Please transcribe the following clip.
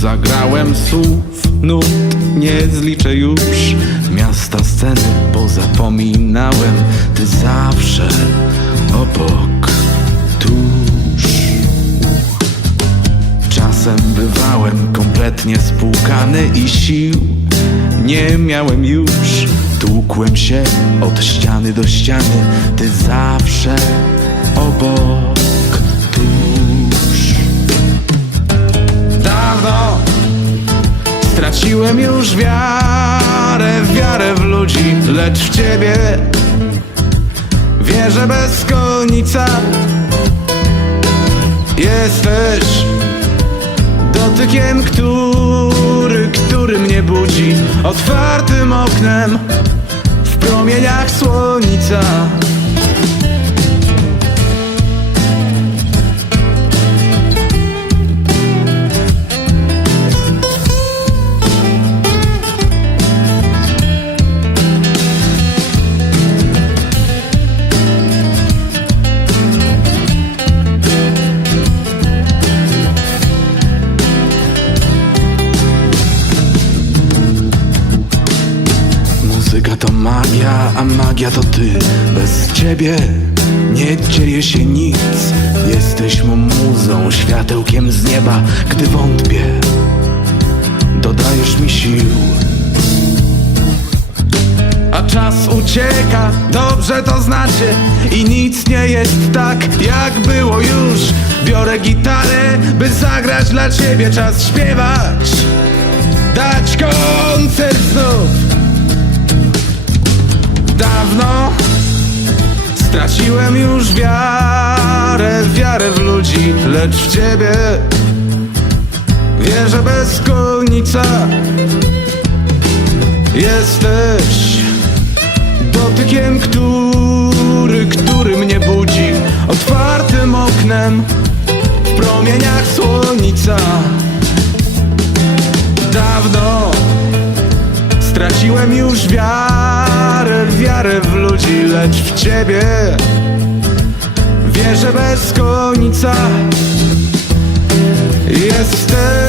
Zagrałem słów, nut, nie zliczę już. Miasta, sceny pozapominałem Ty zawsze obok, tuż. Czasem bywałem kompletnie spłukany i sił nie miałem już. Tłukłem się od ściany do ściany Ty zawsze straciłem już wiarę Wiarę w ludzi, lecz w Ciebie Wierzę bez końca. Jesteś Dotykiem, który, który mnie budzi. Otwartym oknem w promieniach słońca a magia to ty. Bez ciebie nie dzieje się nic. Jesteś mą muzą, światełkiem z nieba. Gdy wątpię, dodajesz mi sił. A czas ucieka, dobrze to znacie. I nic nie jest tak, jak było już. Biorę gitarę, by zagrać dla ciebie. Czas śpiewać, dać koncert straciłem już wiarę Wiarę w ludzi, lecz w ciebie Wierzę bez końca Jesteś dotykiem, który, który mnie budzi. Otwartym oknem w promieniach słońca Dawno straciłem już wiarę, wiarę w Lecz w ciebie. Wierzę bez końca. Jesteś